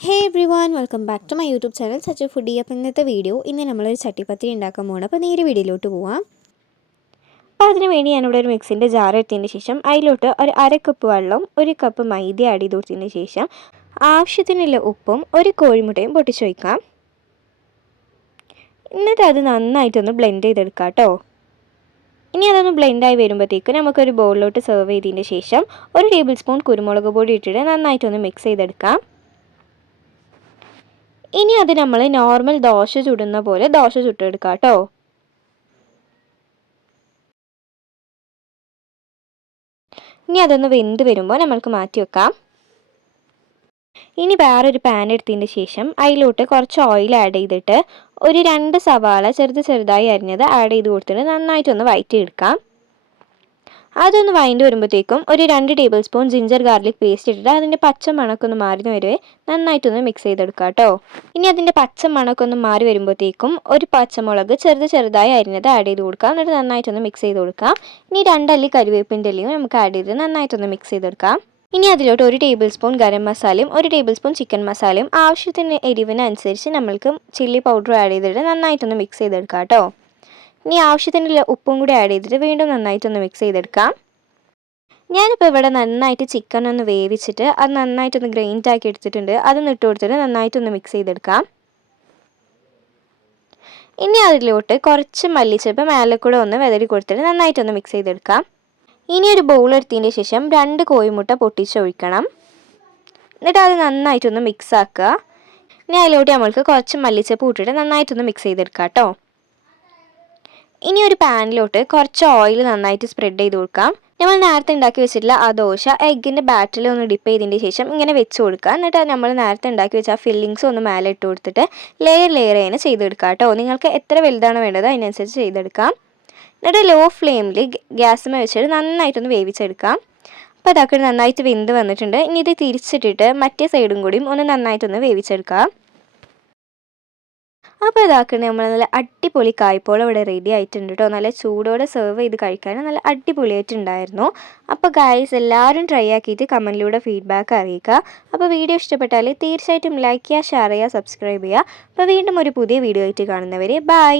Hey everyone welcome back to my YouTube channel such foodie appam ഇന്നത്തെ video ഇന്ന് നമ്മളൊരു ചട്ടിപ്പത്തിരി ഉണ്ടാക്കാൻ പോകണം അപ്പോൾ നേരെ വീഡിയോയിലോട്ട് പോവാം. അപ്പോൾ അതിന് വേണ്ടി ഞാനിവിടെ ഒരു മിക്സിന്റെ ജാർ എടുത്തതിന് ശേഷം അതിലോട്ട് ഒരു അര കപ്പ് വെള്ളം ഒരു കപ്പ് മൈദ ആഡ് ചെയ്ത് കൊടുത്തതിന് ശേഷം ആവശ്യത്തിനുള്ള ഉപ്പും ഒരു കോഴിമുട്ടയും പൊട്ടിച്ച് വയ്ക്കാം എന്നിട്ട് അത് നന്നായിട്ടൊന്ന് ബ്ലെൻഡ് ചെയ്തെടുക്കാം കേട്ടോ. ഇനി അതൊന്ന് ബ്ലെൻഡായി വരുമ്പോഴത്തേക്ക് നമുക്കൊരു ബൗളിലോട്ട് സെർവ് ചെയ്തതിന് ശേഷം ഒരു ടേബിൾ സ്പൂൺ കുരുമുളക് പൊടി ഇട്ടിട്ട് നന്നായിട്ടൊന്ന് മിക്സ് ചെയ്തെടുക്കാം. ഇനി അത് നമ്മൾ നോർമൽ ദോശ ചുടുന്ന പോലെ ദോശ ചുട്ടെടുക്കാം കേട്ടോ ഇനി അതൊന്ന് വെന്ത് വരുമ്പോൾ നമ്മൾക്ക് മാറ്റി വെക്കാം. ഇനി വേറൊരു പാൻ എടുത്തതിന് ശേഷം അതിലോട്ട് കുറച്ച് ഓയിൽ ആഡ് ചെയ്തിട്ട് ഒരു രണ്ട് സവാള ചെറുത് ചെറുതായി അരിഞ്ഞത് ആഡ് ചെയ്ത് കൊടുത്തിട്ട് നന്നായിട്ടൊന്ന് വഴറ്റിയെടുക്കാം അതൊന്ന് വൈൻഡ് വരുമ്പോഴത്തേക്കും ഒരു രണ്ട് tablespoon ginger garlic paste ഇട്ടിട്ട് അതിന്റെ പച്ച മണക്കൊന്ന് മാറി വരുവേ. നന്നായിട്ടൊന്ന് മിക്സ് ചെയ്തെടുക്കുക കേട്ടോ. ഇനി അതിന്റെ പച്ച മണക്കൊന്ന് മാറി വരുമ്പോഴത്തേക്കും ഒരു പച്ചമുളക് ചെറുത് ചെറുതായി അരിഞ്ഞത് ആഡ് ചെയ്ത് കൊടുക്കുക എന്നിട്ട് നന്നായിട്ടൊന്ന് മിക്സ് ചെയ്ത് കൊടുക്കാം. ഇനി രണ്ടല്ലി കരുവേപ്പിന്റെ അല്ലിയും നമുക്ക് ആഡ് ചെയ്ത് നന്നായിട്ടൊന്ന് മിക്സ് ചെയ്തെടുക്കാം. ഇനി അതിലോട്ട് ഒരു ടേബിൾ സ്പൂൺ ഗരം മസാലയും ഒരു ടേബിൾ സ്പൂൺ ചിക്കൻ മസാലയും ആവശ്യത്തിന് എരിവിനനുസരിച്ച് നമ്മൾക്ക് ചില്ലി പൗഡർ ആഡ് ചെയ്തിട്ട് നന്നായിട്ടൊന്ന് മിക്സ് ചെയ്തെടുക്കാം കേട്ടോ. ഇനി ആവശ്യത്തിനുള്ള ഉപ്പും കൂടി ആഡ് ചെയ്തിട്ട് വീണ്ടും നന്നായിട്ടൊന്ന് മിക്സ് ചെയ്തെടുക്കാം. ഞാനിപ്പോൾ ഇവിടെ നന്നായിട്ട് ചിക്കൻ ഒന്ന് വേവിച്ചിട്ട് അത് നന്നായിട്ടൊന്ന് ഗ്രൈൻഡ് ആക്കി എടുത്തിട്ടുണ്ട്. അതൊന്ന് ഇട്ട് കൊടുത്തിട്ട് നന്നായിട്ടൊന്ന് മിക്സ് ചെയ്തെടുക്കാം. ഇനി അതിലോട്ട് കുറച്ച് മല്ലിച്ചപ്പ് മേലെ കൂടെ ഒന്ന് വെതറി കൊടുത്തിട്ട് നന്നായിട്ടൊന്ന് മിക്സ് ചെയ്തെടുക്കാം. ഇനി ഒരു ബൗൾ എടുത്തതിന്റെ ശേഷം രണ്ട് കോഴിമുട്ട പൊട്ടിച്ചൊഴിക്കണം. എന്നിട്ട് അത് നന്നായിട്ടൊന്ന് മിക്സ് ആക്കുക. ഇനി അതിലോട്ട് നമ്മൾക്ക് കുറച്ച് മല്ലിച്ചപ്പ് ഇട്ടിട്ട് നന്നായിട്ടൊന്ന് മിക്സ് ചെയ്തെടുക്കാം കേട്ടോ ഇനി ഒരു പാനിലോട്ട് കുറച്ച് ഓയിൽ നന്നായിട്ട് സ്പ്രെഡ് ചെയ്ത് കൊടുക്കാം. നമ്മൾ നേരത്തെ ഉണ്ടാക്കി വെച്ചിട്ടുള്ള ആ ദോശ എഗ്ഗിന്റെ ബാറ്ററിൽ ഒന്ന് ഡിപ്പ് ചെയ്തതിന് ശേഷം ഇങ്ങനെ വെച്ച് കൊടുക്കുക. എന്നിട്ട് നമ്മൾ നേരത്തെ ഉണ്ടാക്കി വെച്ച ആ ഫില്ലിങ്സ് ഒന്ന് മേലെ ഇട്ട് കൊടുത്തിട്ട് ലെയർ ലെയർ അതിനെ ചെയ്തെടുക്കുക കേട്ടോ. നിങ്ങൾക്ക് എത്ര വലുതാണ് വേണ്ടത് അതിനനുസരിച്ച് ചെയ്തെടുക്കാം. എന്നിട്ട് ലോ ഫ്ലെയിമിൽ ഗ്യാസുമേ വെച്ചിട്ട് നന്നായിട്ടൊന്ന് വേവിച്ചെടുക്കാം. അപ്പോൾ അതൊക്കെ നന്നായിട്ട് വെന്ത് വന്നിട്ടുണ്ട്. ഇനി ഇത് തിരിച്ചിട്ടിട്ട് മറ്റേ സൈഡും കൂടിയും ഒന്ന് നന്നായിട്ടൊന്ന് വേവിച്ചെടുക്കാം. അപ്പോൾ ഇതാക്കണേ നമ്മൾ നല്ല അടിപൊളി കായ്പോളം ഇവിടെ റെഡി ആയിട്ടുണ്ട് കേട്ടോ നല്ല ചൂടോടെ സെർവ് ചെയ്ത് കഴിക്കാൻ നല്ല അടിപൊളിയായിട്ടുണ്ടായിരുന്നു. അപ്പോൾ ഗായ്സ് എല്ലാവരും ട്രൈ ആക്കിയിട്ട് കമന്റിലൂടെ ഫീഡ്ബാക്ക് അറിയിക്കുക അപ്പോൾ വീഡിയോ ഇഷ്ടപ്പെട്ടാൽ തീർച്ചയായിട്ടും ലൈക്ക് ചെയ്യുക ഷെയർ ചെയ്യുക സബ്സ്ക്രൈബ് ചെയ്യുക. അപ്പോൾ വീണ്ടും ഒരു പുതിയ വീഡിയോ ആയിട്ട് കാണുന്നവരെ ബൈ